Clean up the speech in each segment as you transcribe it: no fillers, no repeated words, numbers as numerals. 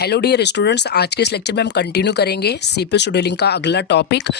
Hello dear students, आज के इस लेक्चर में हम कंटिन्यू करेंगे सीपीयू शेड्यूलिंग का अगला टॉपिक।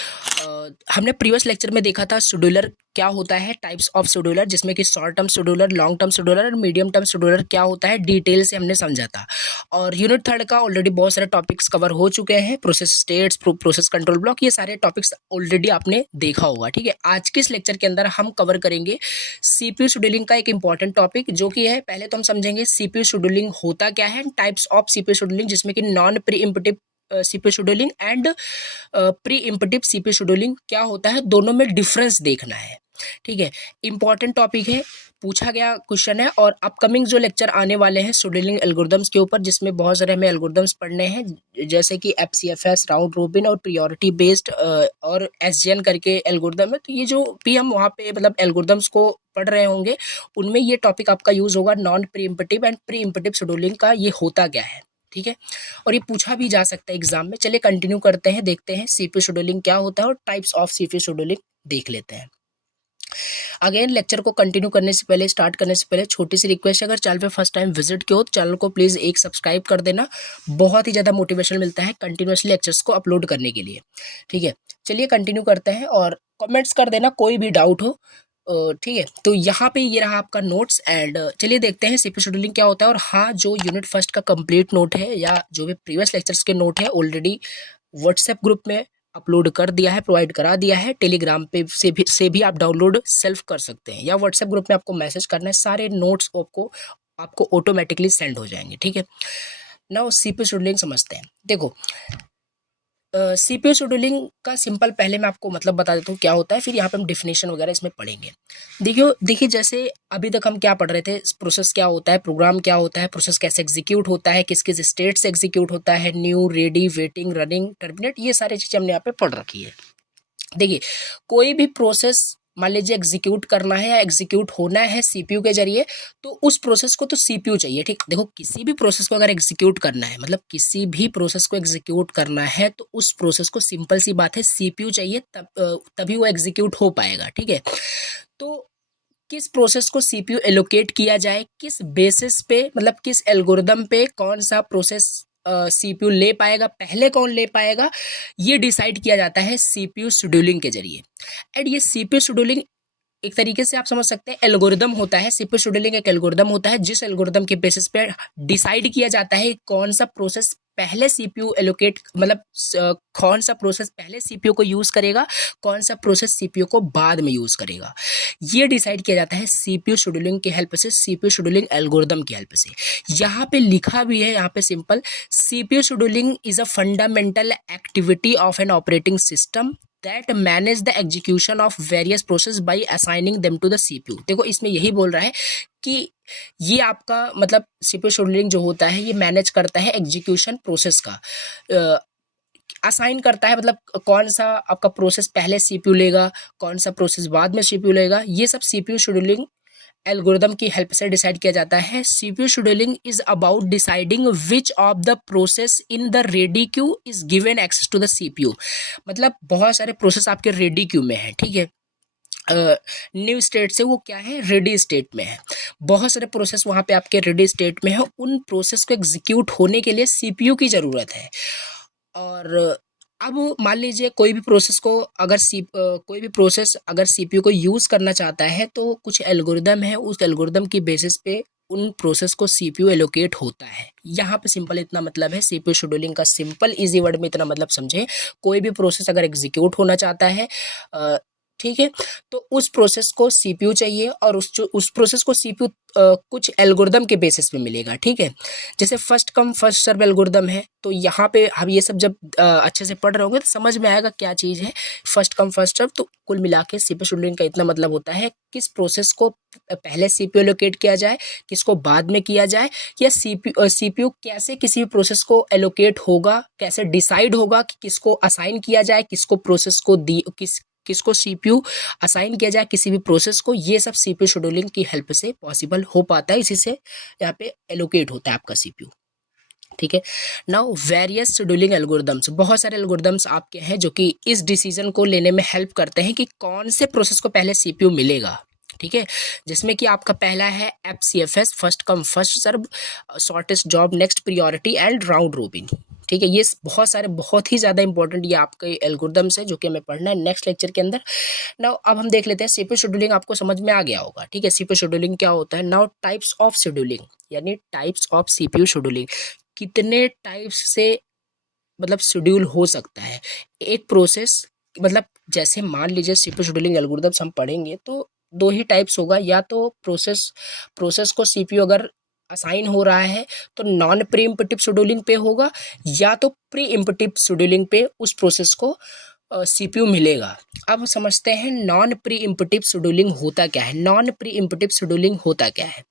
हमने प्रीवियस लेक्चर में देखा था शेड्यूलर क्या होता है, टाइप्स ऑफ शेड्यूलर, जिसमें कि short term scheduler, long term scheduler और मीडियम टर्म शेड्यूलर क्या होता है, डिटेल से हमने समझा था। और यूनिट थर्ड का ऑलरेडी बहुत सारे टॉपिक्स कवर हो चुके हैं, process states, process control block, ये सारे टॉपिक्स ऑलरेडी आपने देखा होगा। ठीक है, आज के इस लेक्चर के अंदर हम कवर करेंगे सीपीयू शेड्यूलिंग का एक इंपॉर्टेंट टॉपिक, जो कि है, पहले तो हम समझेंगे सीपीयू शेड्यूलिंग होता क्या है, टाइप्स ऑफ सीपीयू शेड्यूलिंग, जिसमें कि non preemptive CPU scheduling and preemptive CPU scheduling क्या होता है, दोनों में डिफरेंस देखना है। ठीक है, इंपॉर्टेंट टॉपिक है, पूछा गया क्वेश्चन है। और अपकमिंग जो लेक्चर आने वाले हैं शेड्यूलिंग एल्गोरिदम्स के ऊपर, जिसमें बहुत सारे हमें एल्गोरिदम्स पढ़ने हैं, जैसे कि एफसीएफएस, राउंड रोबिन और प्रियोरिटी बेस्ड और एसजीएन करके एल्गोरिदम है। तो ये जो भी हम वहाँ पे मतलब एल्गोरिदम्स को पढ़ रहे होंगे, उनमें ये टॉपिक आपका यूज होगा, non preemptive and preemptive scheduling का ये होता क्या है। ठीक है, और ये पूछा भी जा सकता है एग्जाम में। चलिए कंटिन्यू करते हैं, देखते हैं सीपीयू शेड्यूलिंग क्या होता है और टाइप्स ऑफ सीपीयू शेड्यूलिंग देख लेते हैं। अगेन लेक्चर को कंटिन्यू करने से पहले, स्टार्ट करने से पहले छोटी सी रिक्वेस्ट है, अगर चैनल पे फर्स्ट टाइम विजिट किया हो तो चैनल को प्लीज़ एक सब्सक्राइब कर देना, बहुत ही ज़्यादा मोटिवेशन मिलता है कंटिन्यूसली लेक्चर्स को अपलोड करने के लिए। ठीक है, चलिए कंटिन्यू करते हैं और कमेंट्स कर देना कोई भी डाउट हो। ठीक है, तो यहाँ पे ये रहा आपका नोट्स एंड चलिए देखते हैं सीपीयू शेड्यूलिंग क्या होता है। और हाँ, जो यूनिट फर्स्ट का कंप्लीट नोट है या जो भी प्रीवियस लेक्चर्स के नोट है, ऑलरेडी व्हाट्सएप ग्रुप में अपलोड कर दिया है, प्रोवाइड करा दिया है। टेलीग्राम पे से भी आप डाउनलोड सेल्फ कर सकते हैं, या व्हाट्सएप ग्रुप में आपको मैसेज करना है, सारे नोट्स आपको ऑटोमेटिकली सेंड हो जाएंगे। ठीक है, नाउ सीपीयू शेड्यूलिंग समझते हैं। देखो, सीपीयू शेड्यूलिंग का सिंपल पहले मैं आपको मतलब बता देता हूँ क्या होता है, फिर यहाँ पे हम डिफिनेशन वगैरह इसमें पढ़ेंगे। देखिए जैसे अभी तक हम क्या पढ़ रहे थे, प्रोसेस क्या होता है, प्रोग्राम क्या होता है, प्रोसेस कैसे एग्जीक्यूट होता है, किस किस स्टेट से एग्जीक्यूट होता है, new, ready, waiting, running, terminate, ये सारी चीज़ें हमने यहाँ पे पढ़ रखी है। देखिए, कोई भी प्रोसेस मान लीजिए एग्जीक्यूट करना है या एग्जीक्यूट होना है सीपीयू के जरिए, तो उस प्रोसेस को तो सीपीयू चाहिए। ठीक, देखो किसी भी प्रोसेस को अगर एग्जीक्यूट करना है, मतलब किसी भी प्रोसेस को एग्जीक्यूट करना है, तो उस प्रोसेस को सिंपल सी बात है सीपीयू चाहिए, तभी वो एग्जीक्यूट हो पाएगा। ठीक है, तो किस प्रोसेस को सीपीयू एलोकेट किया जाए, किस बेसिस पे, मतलब किस एल्गोरिदम पे कौन सा प्रोसेस सीपीयू ले पाएगा, पहले कौन ले पाएगा, ये डिसाइड किया जाता है सीपीयू शेड्यूलिंग के जरिए। एंड ये सीपीयू शेड्यूलिंग एक तरीके से आप समझ सकते हैं एल्गोरिदम होता है। सीपीयू शेड्यूलिंग एक एल्गोरिदम होता है, जिस एल्गोरिदम के बेसिस पे डिसाइड किया जाता है कौन सा प्रोसेस पहले सीपीयू एलोकेट, मतलब कौन सा प्रोसेस पहले सीपीयू को यूज करेगा, कौन सा प्रोसेस सीपीयू को बाद में यूज करेगा, ये डिसाइड किया जाता है सीपीयू शेड्यूलिंग की हेल्प से, सीपीयू शेड्यूलिंग एल्गोरिदम की हेल्प से। यहाँ पे लिखा भी है, यहाँ पे simple, CPU scheduling is a fundamental activity of an operating system that manage the execution of various process by assigning them to the CPU। देखो इसमें यही बोल रहा है कि ये आपका मतलब सीपीयू शेड्यूलिंग जो होता है, ये मैनेज करता है एग्जीक्यूशन प्रोसेस का, असाइन करता है, मतलब कौन सा आपका प्रोसेस पहले सीपीयू लेगा, कौन सा प्रोसेस बाद में सीपीयू लेगा, ये सब सीपीयू शेड्यूलिंग एल्गोरिदम की हेल्प से डिसाइड किया जाता है। CPU scheduling is about deciding which of the process in the ready queue is given access to the CPU. मतलब बहुत सारे प्रोसेस आपके रेडी क्यू में है, ठीक है, न्यू स्टेट से वो क्या है, रेडी स्टेट में है। बहुत सारे प्रोसेस वहाँ पे आपके रेडी स्टेट में है, उन प्रोसेस को एग्जीक्यूट होने के लिए सीपीयू की ज़रूरत है। और अब मान लीजिए कोई भी प्रोसेस को अगर कोई भी प्रोसेस अगर सीपीयू को यूज़ करना चाहता है, तो कुछ एल्गोरिदम है, उस एल्गोरिदम की बेसिस पे उन प्रोसेस को सीपीयू एलोकेट होता है। यहाँ पे सिंपल इतना मतलब है, सीपीयू शेड्यूलिंग का सिंपल इजी वर्ड में इतना मतलब समझे, कोई भी प्रोसेस अगर एग्जीक्यूट होना चाहता है, ठीक है, तो उस प्रोसेस को सीपीयू चाहिए, और उस प्रोसेस को सीपीयू कुछ एल्गोरिदम के बेसिस पे मिलेगा। ठीक है, जैसे first come first serve algorithm है, तो यहाँ पे हम ये सब जब अच्छे से पढ़ रहे होंगे तो समझ में आएगा क्या चीज़ है फर्स्ट कम फर्स्ट सर्व। तो कुल मिला के सीपीयू शेड्यूलिंग का इतना मतलब होता है, किस प्रोसेस को पहले सीपीयू एलोकेट किया जाए, किसको बाद में किया जाए, या सीपीयू कैसे किसी भी प्रोसेस को एलोकेट होगा, कैसे डिसाइड होगा कि किसको असाइन किया जाए, किसको प्रोसेस को किसको सीपीयू असाइन किया जाए किसी भी प्रोसेस को, ये सब सीपीयू शेड्यूलिंग की हेल्प से पॉसिबल हो पाता है। इसी से यहाँ पे एलोकेट होता है आपका सीपीयू। ठीक है, नाउ वेरियस शेड्यूलिंग एल्गोरिदम्स, बहुत सारे एल्गोरिदम्स आपके हैं जो कि इस डिसीजन को लेने में हेल्प करते हैं कि कौन से प्रोसेस को पहले सीपीयू मिलेगा। ठीक है, जिसमें कि आपका पहला है FCFS, first come first serve, shortest job, next priority and round robin. ठीक है, ये बहुत सारे बहुत ही ज़्यादा इंपॉर्टेंट ये आपके एल्गोरिदम्स है जो कि हमें पढ़ना है नेक्स्ट लेक्चर के अंदर। नाउ अब हम देख लेते हैं सीपीयू शेड्यूलिंग, आपको समझ में आ गया होगा। ठीक है, सीपीयू शेड्यूलिंग क्या होता है। नाउ टाइप्स ऑफ शेड्यूलिंग, यानी टाइप्स ऑफ सीपीयू शेड्यूलिंग, कितने टाइप्स से मतलब शेड्यूल हो सकता है एक प्रोसेस। मतलब जैसे मान लीजिए सीपीयू शेड्यूलिंग एल्गोरिदम्स हम पढ़ेंगे तो दो ही टाइप्स होगा, या तो प्रोसेस को सीपीयू अगर असाइन हो रहा है तो नॉन प्री इम्पटिव शेड्यूलिंग पे होगा, या तो प्री इम्पटिव शेड्यूलिंग पे उस प्रोसेस को सीपीयू मिलेगा। अब समझते हैं नॉन प्री इम्पटिव शेड्यूलिंग होता क्या है। नॉन प्री इम्पटिव शेड्यूलिंग होता क्या है,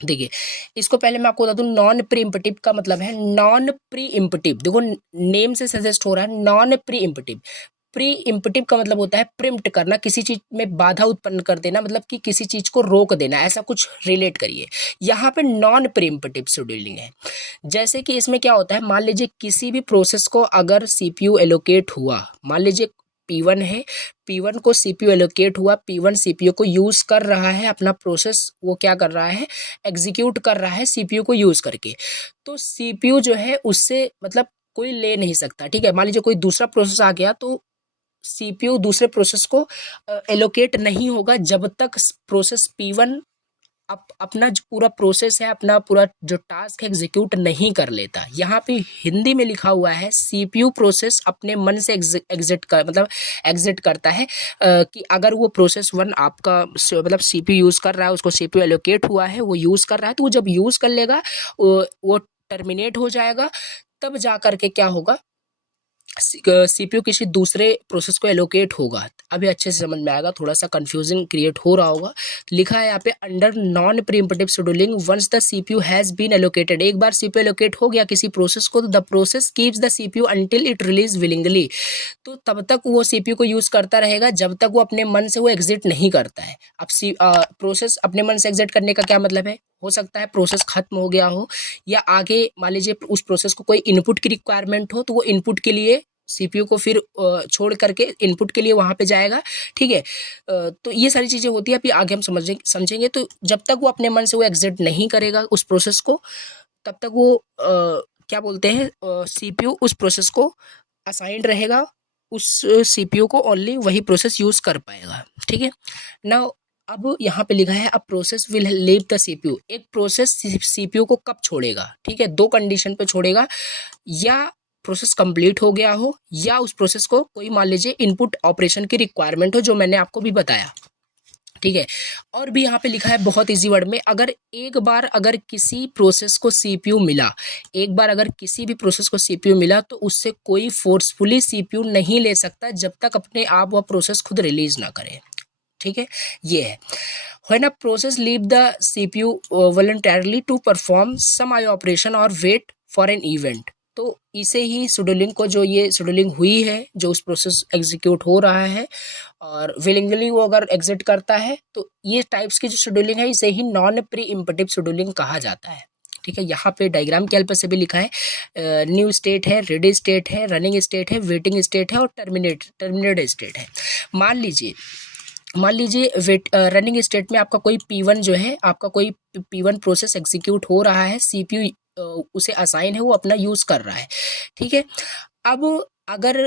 देखिए इसको पहले मैं आपको बता दूं। नॉन प्री इम्पटिव का मतलब है नॉन प्री इम्पटिव, देखो नेम से सजेस्ट हो रहा है नॉन प्री इम्पटिव। प्री इम्पटिव का मतलब होता है प्रिम्प्ट करना, किसी चीज में बाधा उत्पन्न कर देना, मतलब कि किसी चीज को रोक देना, ऐसा कुछ रिलेट करिए। यहाँ पे नॉन प्री इम्पटिव शेड्यूलिंग है। जैसे कि इसमें क्या होता है, मान लीजिए किसी भी प्रोसेस को अगर सीपीयू एलोकेट हुआ, मान लीजिए P1 है, P1 को सीपीयू एलोकेट हुआ, P1 सीपीयू को यूज कर रहा है, अपना प्रोसेस वो क्या कर रहा है, एग्जीक्यूट कर रहा है सीपीयू को यूज करके। तो सीपीयू जो है उससे मतलब कोई ले नहीं सकता। ठीक है, मान लीजिए कोई दूसरा प्रोसेस आ गया तो सीपीयू दूसरे प्रोसेस को एलोकेट नहीं होगा जब तक प्रोसेस P1 अपना जो पूरा प्रोसेस है, अपना पूरा जो टास्क है एग्जीक्यूट नहीं कर लेता। यहाँ पे हिंदी में लिखा हुआ है सीपीयू प्रोसेस अपने मन से एग्जिट करता है कि अगर वो प्रोसेस 1 आपका मतलब सीपीयू यूज़ कर रहा है, उसको सीपीयू एलोकेट हुआ है, वो यूज़ कर रहा है, तो वो जब यूज़ कर लेगा वो टर्मिनेट हो जाएगा, तब जा करके क्या होगा, सीपीयू किसी दूसरे प्रोसेस को एलोकेट होगा। अभी अच्छे से समझ में आएगा, थोड़ा सा कंफ्यूजन क्रिएट हो रहा होगा। लिखा है यहाँ पे under non preemptive scheduling once the CPU has been allocated, एक बार सीपीयू एलोकेट हो गया किसी प्रोसेस को तो the process keeps the CPU until it release willingly, तो तब तक वो सीपीयू को यूज करता रहेगा जब तक वो अपने मन से वो एग्जिट नहीं करता है। अब प्रोसेस अपने मन से एग्जिट करने का क्या मतलब है, हो सकता है प्रोसेस खत्म हो गया हो, या आगे मान लीजिए उस प्रोसेस को कोई इनपुट की रिक्वायरमेंट हो, तो वो इनपुट के लिए सीपीयू को फिर छोड़ करके इनपुट के लिए वहां पे जाएगा। ठीक है, तो ये सारी चीजें होती है, अभी आगे हम समझेंगे। तो जब तक वो अपने मन से वो एग्जिट नहीं करेगा उस प्रोसेस को, तब तक वो क्या बोलते हैं, सीपीयू उस प्रोसेस को असाइंड रहेगा, उस सीपीयू को ओनली वही प्रोसेस यूज कर पाएगा। ठीक है, नाउ अब यहाँ पे लिखा है अब process will leave the CPU, एक प्रोसेस सीपीयू को कब छोड़ेगा। ठीक है, दो कंडीशन पे छोड़ेगा, या प्रोसेस कंप्लीट हो गया हो, या उस प्रोसेस को कोई मान लीजिए इनपुट ऑपरेशन की रिक्वायरमेंट हो, जो मैंने आपको भी बताया। ठीक है, और भी यहाँ पे लिखा है बहुत इजी वर्ड में, अगर एक बार अगर किसी प्रोसेस को सीपीयू मिला, एक बार अगर किसी भी प्रोसेस को सीपीयू मिला तो उससे कोई फोर्सफुली सीपीयू नहीं ले सकता जब तक अपने आप वह प्रोसेस खुद रिलीज ना करे। ठीक है, ये है when a process leave the CPU voluntarily to perform some I operation और वेट फॉर एन इवेंट, तो इसे ही शेड्यूलिंग को, जो ये शेड्यूलिंग हुई है, जो उस प्रोसेस एग्जीक्यूट हो रहा है और विलिंगली वो अगर एग्जिट करता है, तो ये टाइप्स की जो शेड्यूलिंग है इसे ही नॉन प्री इम्पटिव शेड्यूलिंग कहा जाता है। ठीक है, यहाँ पे डायग्राम के हेल्प से भी लिखा है, न्यू स्टेट है, रेडी स्टेट है, रनिंग स्टेट है, वेटिंग स्टेट है और टर्मिनेटेड स्टेट है। मान लीजिए रनिंग स्टेट में आपका कोई P1 जो है, आपका कोई P1 प्रोसेस एग्जीक्यूट हो रहा है, सीपीयू उसे असाइन है, वो अपना यूज कर रहा है। ठीक है, अब अगर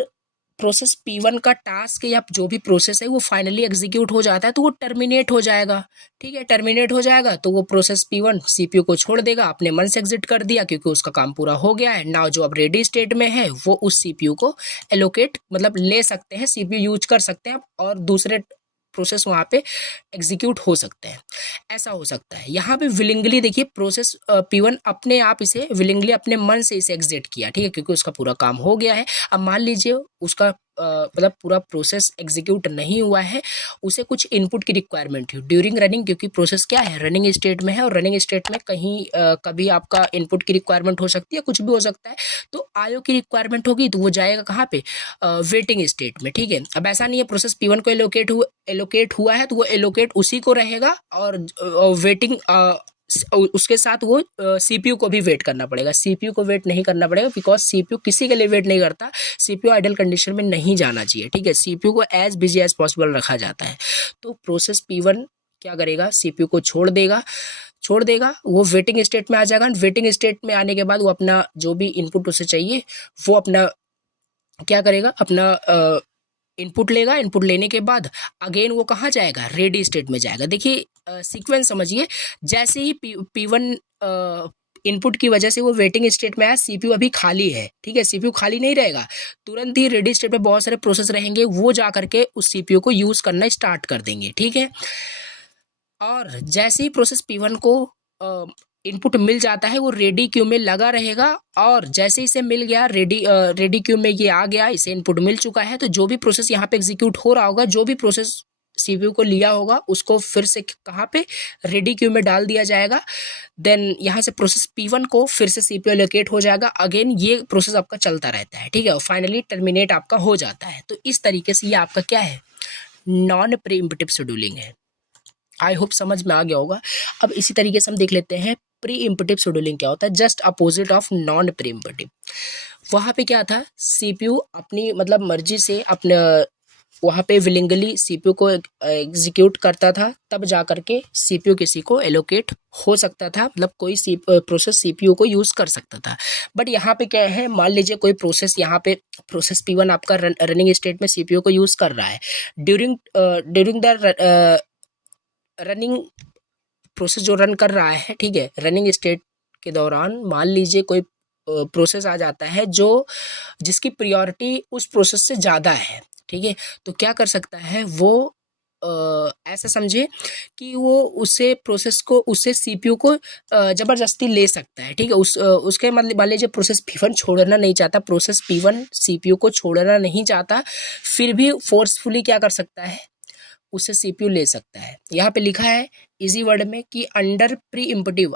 प्रोसेस P1 का टास्क या जो भी प्रोसेस है वो फाइनली एग्जीक्यूट हो जाता है तो वो टर्मिनेट हो जाएगा। ठीक है, टर्मिनेट हो जाएगा तो वो प्रोसेस P1 सीपीयू को छोड़ देगा, अपने मन से एग्जिट कर दिया क्योंकि उसका काम पूरा हो गया है। नाउ जो अब रेडी स्टेट में है वो उस सीपीयू को एलोकेट मतलब ले सकते हैं, सीपीयू यूज कर सकते हैं और दूसरे प्रोसेस वहाँ पे एग्जीक्यूट हो सकते हैं, ऐसा हो सकता है। यहाँ पे विलिंगली देखिए प्रोसेस P1 अपने आप इसे विलिंगली अपने मन से इसे एग्जिट किया। ठीक है, क्योंकि उसका पूरा काम हो गया है। अब मान लीजिए उसका मतलब पूरा प्रोसेस एग्जीक्यूट नहीं हुआ है, उसे कुछ इनपुट की रिक्वायरमेंट थी ड्यूरिंग रनिंग, क्योंकि प्रोसेस क्या है, रनिंग स्टेट में है, और रनिंग स्टेट में कहीं कभी आपका इनपुट की रिक्वायरमेंट हो सकती है, कुछ भी हो सकता है। तो आईओ की रिक्वायरमेंट होगी तो वो जाएगा कहाँ पे, वेटिंग स्टेट में। ठीक है, अब ऐसा नहीं है प्रोसेस P1 को एलोकेट हुआ है तो वो एलोकेट उसी को रहेगा, और वेटिंग उसके साथ वो सीपीयू को भी वेट करना पड़ेगा। सीपीयू को वेट नहीं करना पड़ेगा बिकॉज सीपीयू किसी के लिए वेट नहीं करता, सीपीयू आइडल कंडीशन में नहीं जाना चाहिए। ठीक है, सीपीयू को एज बिजी एज पॉसिबल रखा जाता है। तो प्रोसेस P1 क्या करेगा, सीपीयू को छोड़ देगा, वो वेटिंग स्टेट में आ जाएगा। वेटिंग स्टेट में आने के बाद वो अपना जो भी इनपुट उसे चाहिए वो अपना क्या करेगा, अपना इनपुट लेगा। इनपुट लेने के बाद अगेन वो कहाँ जाएगा, रेडी स्टेट में जाएगा। देखिए सीक्वेंस समझिए, जैसे ही P1 इनपुट की वजह से वो वेटिंग स्टेट में आया, सीपीयू अभी खाली है, ठीक है, सीपीयू खाली नहीं रहेगा, तुरंत ही रेडी स्टेट में बहुत सारे प्रोसेस रहेंगे, वो जा करके उस सीपीयू को यूज़ करना स्टार्ट कर देंगे, ठीक है। और जैसे ही प्रोसेस P1 को इनपुट मिल जाता है, वो रेडी क्यू में लगा रहेगा, और जैसे इसे मिल गया रेडी क्यू में, ये आ गया, इसे इनपुट मिल चुका है, तो जो भी प्रोसेस यहाँ पे एग्जीक्यूट हो रहा होगा, जो भी प्रोसेस सीपीयू को लिया होगा, उसको फिर से कहाँ पे, रेडी क्यू में डाल दिया जाएगा। देन यहाँ से प्रोसेस P1 को फिर से सीपीयू एलोकेट हो जाएगा। अगेन ये प्रोसेस आपका चलता रहता है, ठीक है, और फाइनली टर्मिनेट आपका हो जाता है। तो इस तरीके से ये आपका क्या है, नॉन प्रीएम्प्टिव शेड्यूलिंग है। आई होप समझ में आ गया होगा। अब इसी तरीके से हम देख लेते हैं प्री इम्पटिव शेड्यूलिंग क्या होता है, just opposite of non preemptive. वहाँ पे क्या था, सीपीयू अपनी मतलब मर्जी से अपने वहाँ पे विलिंगली सीपीयू को एग्जीक्यूट करता था, तब जा करके सीपीयू किसी को एलोकेट हो सकता था, मतलब कोई प्रोसेस सीपीयू को यूज़ कर सकता था। बट यहाँ पे क्या है, मान लीजिए कोई प्रोसेस, यहाँ पे प्रोसेस P1 आपका रनिंग स्टेट में सीपीयू को यूज़ कर रहा है। ड्यूरिंग द रनिंग प्रोसेस जो रन कर रहा है, ठीक है, रनिंग स्टेट के दौरान मान लीजिए कोई प्रोसेस आ जाता है जो जिसकी प्रायोरिटी उस प्रोसेस से ज़्यादा है, ठीक है, तो क्या कर सकता है वो, ऐसा समझे कि वो उससे सीपीयू को ज़बरदस्ती ले सकता है, ठीक है। उसके मतलब मान लीजिए प्रोसेस P1 छोड़ना नहीं चाहता, प्रोसेस P1 सीपीयू को छोड़ना नहीं चाहता, फिर भी फोर्सफुली क्या कर सकता है, उससे सीपीयू ले सकता है। यहाँ पे लिखा है इजी वर्ड में कि under preemptive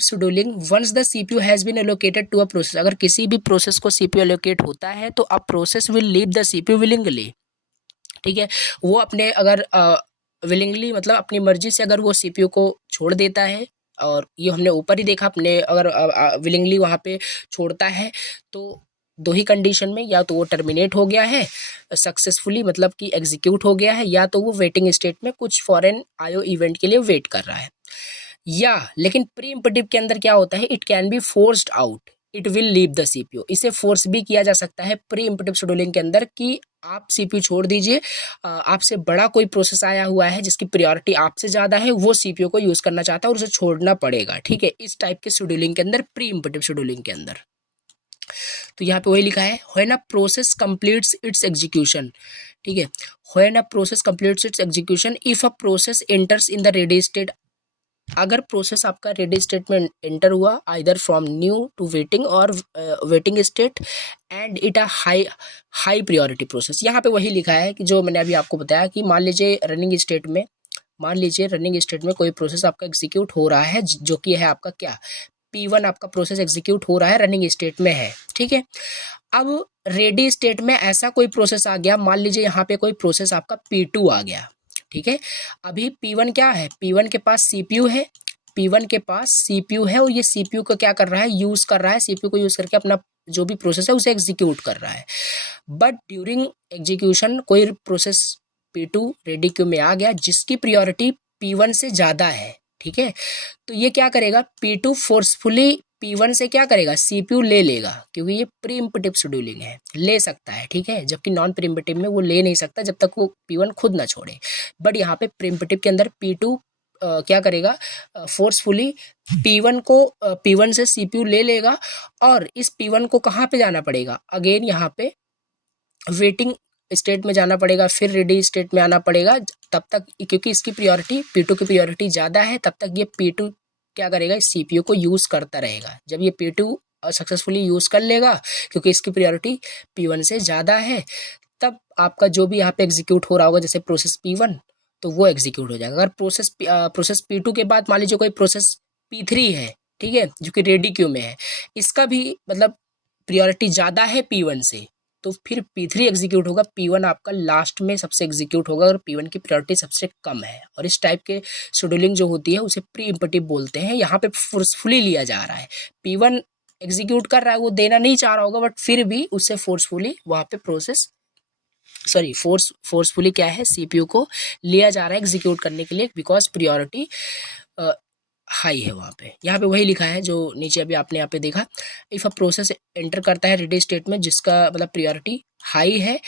scheduling once the CPU has been allocated to a process, अगर किसी भी प्रोसेस को सीपीयू एलोकेट होता है तो a process will leave the CPU willingly, ठीक है, वो अपने अगर विलिंगली मतलब अपनी मर्जी से अगर वो सीपीयू को छोड़ देता है, और ये हमने ऊपर ही देखा, अपने अगर विलिंगली वहाँ पे छोड़ता है तो दो ही कंडीशन में, या तो वो टर्मिनेट हो गया है सक्सेसफुली, मतलब कि एग्जीक्यूट हो गया है, या तो वो वेटिंग स्टेट में कुछ फॉरेन आईओ इवेंट के लिए वेट कर रहा है। या लेकिन प्री इम्पटिव के अंदर क्या होता है, it can be forced out, it will leave the CPU, इसे फोर्स भी किया जा सकता है प्री इम्पटिव शेड्यूलिंग के अंदर कि आप सीपीयू छोड़ दीजिए, आपसे बड़ा कोई प्रोसेस आया हुआ है जिसकी प्रायोरिटी आपसे ज़्यादा है, वो सीपीयू को यूज़ करना चाहता है और उसे छोड़ना पड़ेगा, ठीक है, इस टाइप के शेड्यूलिंग के अंदर, प्री इम्पटिव शेड्यूलिंग के अंदर। तो यहाँ पे वही लिखा है, when a process completes its execution, ठीक है, when a process completes its execution if a process enters in the ready state, अगर प्रोसेस आपका रेडी स्टेट में एंटर हुआ either from new to waiting or waiting state and it a high priority process. यहाँ पे वही लिखा है कि जो मैंने अभी आपको बताया कि मान लीजिए रनिंग स्टेट में कोई प्रोसेस आपका एग्जीक्यूट हो रहा है, जो कि है आपका क्या, P1 आपका प्रोसेस एग्जीक्यूट हो रहा है, रनिंग स्टेट में है, ठीक है। अब रेडी स्टेट में ऐसा कोई प्रोसेस आ गया, मान लीजिए यहाँ पे कोई प्रोसेस आपका P2 आ गया, ठीक है। अभी P1 क्या है, P1 के पास सीपीयू है, और ये सीपीयू को क्या कर रहा है, यूज़ कर रहा है, सीपीयू को यूज़ करके अपना जो भी प्रोसेस है उसे एग्जीक्यूट कर रहा है। बट ड्यूरिंग एग्जीक्यूशन कोई प्रोसेस P2 रेडी क्यू में आ गया जिसकी प्रायोरिटी P1 से ज़्यादा है, ठीक है, तो ये क्या करेगा, P2 फोर्सफुली P1 से क्या करेगा, सीपीयू ले लेगा, क्योंकि ये प्री इम्पटिव शेड्यूलिंग है, ले सकता है, ठीक है, जबकि नॉन प्री इम्पटिव में वो ले नहीं सकता जब तक वो P1 खुद ना छोड़े। बट यहाँ पे प्री इम्पटिव के अंदर P2 क्या करेगा, फोर्सफुली P1 से सीपीयू ले लेगा, और इस P1 को कहाँ पे जाना पड़ेगा, अगेन यहाँ पे वेटिंग स्टेट में जाना पड़ेगा, फिर रेडी स्टेट में आना पड़ेगा, तब तक क्योंकि इसकी प्रायोरिटी P2 की प्रायोरिटी ज़्यादा है, तब तक ये P2 क्या करेगा, इस सीपीयू को यूज़ करता रहेगा। जब ये P2 सक्सेसफुली यूज़ कर लेगा क्योंकि इसकी प्रायोरिटी P1 से ज़्यादा है, तब आपका जो भी यहाँ पे एग्जीक्यूट हो रहा होगा जैसे प्रोसेस P1, तो वो एग्जीक्यूट हो जाएगा। अगर प्रोसेस P2 के बाद मान लीजिए कोई प्रोसेस P3 है, ठीक है, जो कि रेडी क्यू में है, इसका भी मतलब प्रायोरिटी ज़्यादा है P1 से, तो फिर P3 एग्जीक्यूट होगा, P1 आपका लास्ट में सबसे एग्जीक्यूट होगा और P1 की प्रायोरिटी सबसे कम है। और इस टाइप के शेड्यूलिंग जो होती है उसे प्री इम्पटिव बोलते हैं। यहाँ पे फोर्सफुली लिया जा रहा है, P1 एग्जीक्यूट कर रहा है, वो देना नहीं चाह रहा होगा, बट फिर भी उससे फोर्सफुली वहाँ पे प्रोसेस सॉरी फोर्सफुली क्या है, सीपीयू को लिया जा रहा है एग्जीक्यूट करने के लिए, बिकॉज प्रियोरिटी हाई है वहाँ पे। यहाँ पे वही लिखा है जो नीचे अभी आपने यहाँ पे देखा, इफ़ अ प्रोसेस एंटर करता है रेडी स्टेट में जिसका मतलब प्रियोरिटी हाई है,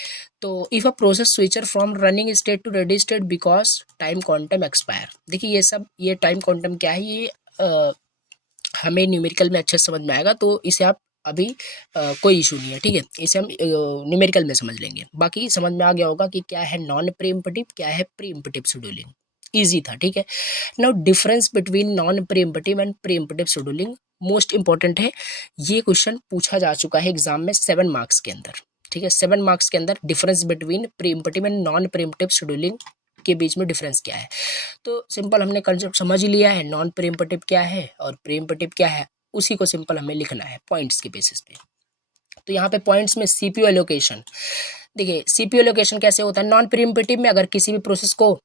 तो if a process switcher from running state to ready state because time quantum expire. देखिए ये सब, ये टाइम क्वांटम क्या है, ये हमें न्यूमेरिकल में अच्छे से समझ में आएगा, तो इसे आप अभी कोई इशू नहीं है, ठीक है, इसे हम न्यूमेरिकल में समझ लेंगे। बाकी समझ में आ गया होगा कि क्या है नॉन प्रीएम्पटिव, क्या है प्रीएम्पटिव शेड्यूलिंग। ईजी था, ठीक है। Now difference between non preemptive and preemptive scheduling most important है। ये क्वेश्चन पूछा जा चुका है एग्जाम में 7 मार्क्स के अंदर, ठीक है। 7 मार्क्स के अंदर difference between preemptive and non preemptive scheduling के बीच में डिफरेंस क्या है। तो सिंपल हमने कंसेप्ट समझ ही लिया है, नॉन प्रीएम्पटिव क्या है और प्रीएम्पटिव क्या है, उसी को सिंपल हमें लिखना है पॉइंट्स के बेसिस पे। तो यहाँ पे पॉइंट्स में सीपीयू एलोकेशन, देखिए सीपीयू एलोकेशन कैसे होता है। नॉन प्रीएम्पटिव में अगर किसी भी प्रोसेस को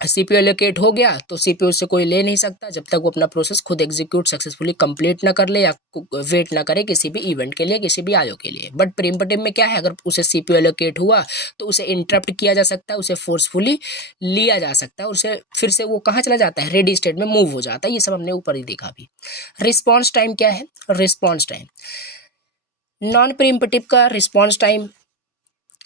सीपीयू एलोकेट हो गया तो सीपीयू से कोई ले नहीं सकता जब तक वो अपना प्रोसेस खुद एग्जीक्यूट सक्सेसफुली कंप्लीट ना कर ले या वेट ना करे किसी भी इवेंट के लिए, किसी भी आयो के लिए। बट प्रीएम्पटिव में क्या है, अगर उसे सीपीयू एलोकेट हुआ तो उसे इंटरप्ट किया जा सकता है, उसे फोर्सफुली लिया जा सकता है, उसे फिर से वो कहाँ चला जाता है, रेडी स्टेट में मूव हो जाता है। ये सब हमने ऊपर ही देखा अभी। रिस्पॉन्स टाइम क्या है, रिस्पॉन्स टाइम नॉन प्रीएम्पटिव का रिस्पॉन्स टाइम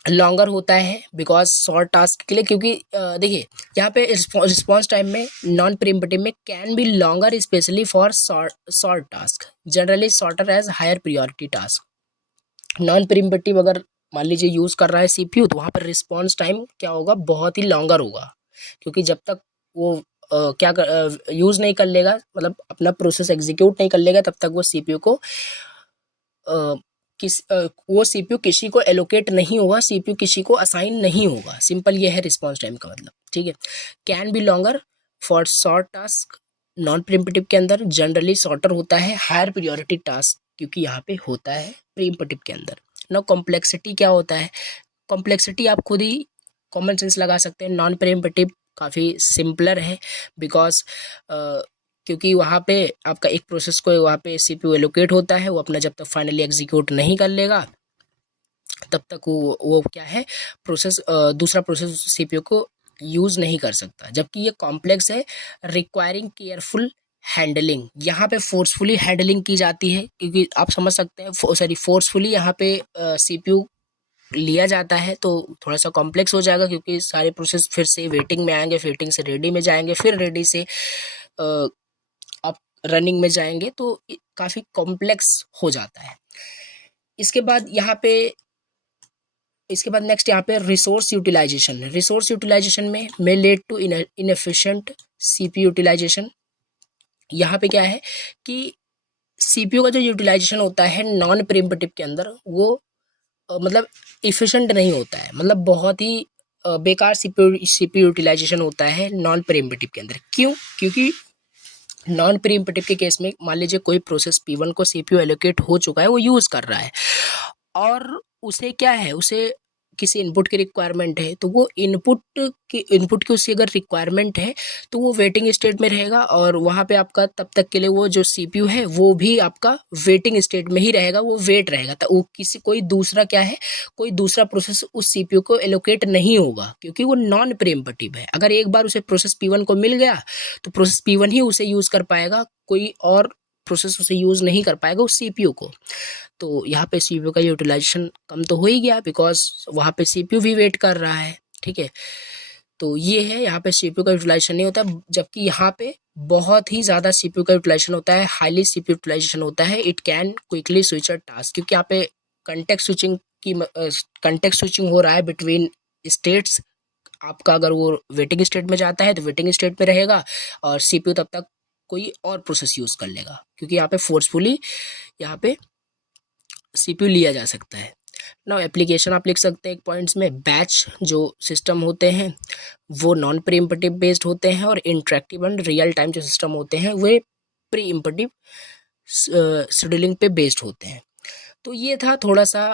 लॉन्गर होता है बिकॉज शॉर्ट टास्क के लिए, क्योंकि देखिए यहाँ पे रिस्पॉन्स टाइम में नॉन प्रीएम्पटिव में can be longer specially for short task, generally shorter as higher priority task. Non preemptive अगर मान लीजिए यूज़ कर रहा है सीपीयू तो वहाँ पर रिस्पॉन्स टाइम क्या होगा, बहुत ही लॉन्गर होगा, क्योंकि जब तक वो क्या यूज़ नहीं कर लेगा, मतलब अपना प्रोसेस एग्जीक्यूट नहीं कर लेगा, तब तक वो सीपीयू को वो सीपीयू किसी को एलोकेट नहीं होगा, सीपीयू किसी को असाइन नहीं होगा। सिंपल ये है रिस्पॉन्स टाइम का मतलब, ठीक है। Can be longer for short task, non preemptive के अंदर जनरली शॉर्टर होता है हायर प्रियोरिटी टास्क, क्योंकि यहाँ पे होता है प्रीएम्पटिव के अंदर। ना कॉम्प्लेक्सिटी क्या होता है, कॉम्प्लेक्सिटी आप खुद ही कॉमन सेंस लगा सकते हैं। नॉन प्रीएम्पटिव काफ़ी सिंपलर है बिकॉज क्योंकि वहाँ पे आपका एक प्रोसेस को वहाँ पे सीपीयू एलोकेट होता है, वो अपना जब तक फाइनली एग्जीक्यूट नहीं कर लेगा तब तक वो क्या है, प्रोसेस दूसरा प्रोसेस सीपीयू को यूज़ नहीं कर सकता। जबकि ये कॉम्प्लेक्स है, रिक्वायरिंग केयरफुल हैंडलिंग, यहाँ पे फोर्सफुली हैंडलिंग की जाती है, क्योंकि आप समझ सकते हैं सॉरी फोर्सफुली यहाँ पे सीपीयू लिया जाता है तो थोड़ा सा कॉम्प्लेक्स हो जाएगा, क्योंकि सारे प्रोसेस फिर से वेटिंग में आएंगे, वेटिंग से रेडी में जाएंगे, फिर रेडी से आप रनिंग में जाएंगे, तो काफ़ी कॉम्प्लेक्स हो जाता है। इसके बाद नेक्स्ट यहाँ पे रिसोर्स यूटिलाइजेशन। रिसोर्स यूटिलाइजेशन में may lead to inefficient CPU utilization. यहाँ पे क्या है कि सीपीयू का जो यूटिलाइजेशन होता है नॉन प्रीएम्पटिव के अंदर वो मतलब इफिशिएंट नहीं होता है, मतलब बहुत ही बेकार सीपीयू यूटिलाइजेशन होता है नॉन प्रीएम्पटिव के अंदर। क्यों, क्योंकि नॉन प्रीएम्पटिव के केस में मान लीजिए कोई प्रोसेस P1 को सीपीयू एलोकेट हो चुका है, वो यूज़ कर रहा है और उसे क्या है, उसे किसी इनपुट की रिक्वायरमेंट है, तो वो इनपुट की उसकी अगर रिक्वायरमेंट है तो वो वेटिंग स्टेट में रहेगा और वहाँ पे आपका तब तक के लिए वो जो सीपीयू है वो भी आपका वेटिंग स्टेट में ही रहेगा, वो वेट रहेगा। तो वो कोई दूसरा प्रोसेस उस सीपीयू को एलोकेट नहीं होगा, क्योंकि वो नॉन प्रीएम्पटिव है। अगर एक बार उसे प्रोसेस P1 को मिल गया तो प्रोसेस P1 ही उसे यूज़ कर पाएगा, कोई और प्रोसेस उसे यूज़ नहीं कर पाएगा उस सीपीयू को। तो यहाँ पे सीपीयू का यूटिलाइजेशन कम तो हो ही गया, बिकॉज वहाँ पे सीपीयू भी वेट कर रहा है, ठीक है। तो ये है, यहाँ पे सीपीयू का यूटिलाइजेशन नहीं होता, जबकि यहाँ पे बहुत ही ज़्यादा सीपीयू का यूटिलाइजेशन होता है, हाईली सीपीयू यूटिलाइजेशन होता है। It can quickly switch a task, क्योंकि यहाँ पे कंटेक्स्ट स्विचिंग हो रहा है बिटवीन स्टेट्स। आपका अगर वो वेटिंग स्टेट में जाता है तो वेटिंग स्टेट में रहेगा और सीपीयू तब तक कोई और प्रोसेस यूज़ कर लेगा, क्योंकि यहाँ पे फोर्सफुली यहाँ पे सीपीयू लिया जा सकता है। नाउ एप्लीकेशन आप लिख सकते हैं एक पॉइंट्स में, बैच जो सिस्टम होते हैं वो नॉन प्रीएम्पटिव बेस्ड होते हैं और इंटरेक्टिव एंड रियल टाइम जो सिस्टम होते हैं वे प्रीएम्पटिव शेड्यूलिंग पे बेस्ड होते हैं। तो ये था थोड़ा सा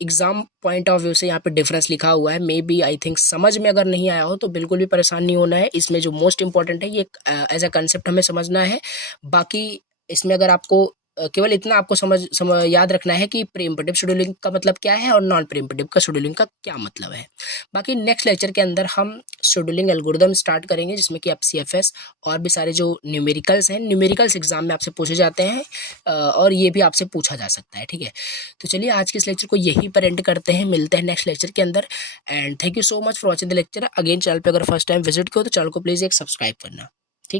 एग्जाम पॉइंट ऑफ व्यू से यहाँ पे डिफरेंस लिखा हुआ है। मे बी आई थिंक समझ में अगर नहीं आया हो तो बिल्कुल भी परेशान नहीं होना है। इसमें जो मोस्ट इंपॉर्टेंट है ये एज अ कंसेप्ट हमें समझना है। बाकी इसमें अगर आपको केवल इतना आपको याद रखना है कि प्रीएम्पटिव शेड्यूलिंग का मतलब क्या है और नॉन प्रीएम्पटिव का शेड्यूलिंग का क्या मतलब है। बाकी नेक्स्ट लेक्चर के अंदर हम शेड्यूलिंग एल्गोरिदम स्टार्ट करेंगे, जिसमें कि एफसीएफएस और भी सारे जो न्यूमेरिकल्स हैं, न्यूमेरिकल्स एग्जाम में आपसे पूछे जाते हैं और ये भी आपसे पूछा जा सकता है। ठीक है, तो चलिए आज के इस लेक्चर को यहीं पर एंड करते हैं, मिलते हैं नेक्स्ट लेक्चर के अंदर। And thank you so much for watching the lecture. Again channel पे अगर फर्स्ट टाइम विजिट किया तो चैनल को प्लीज़ एक सब्सक्राइब करना।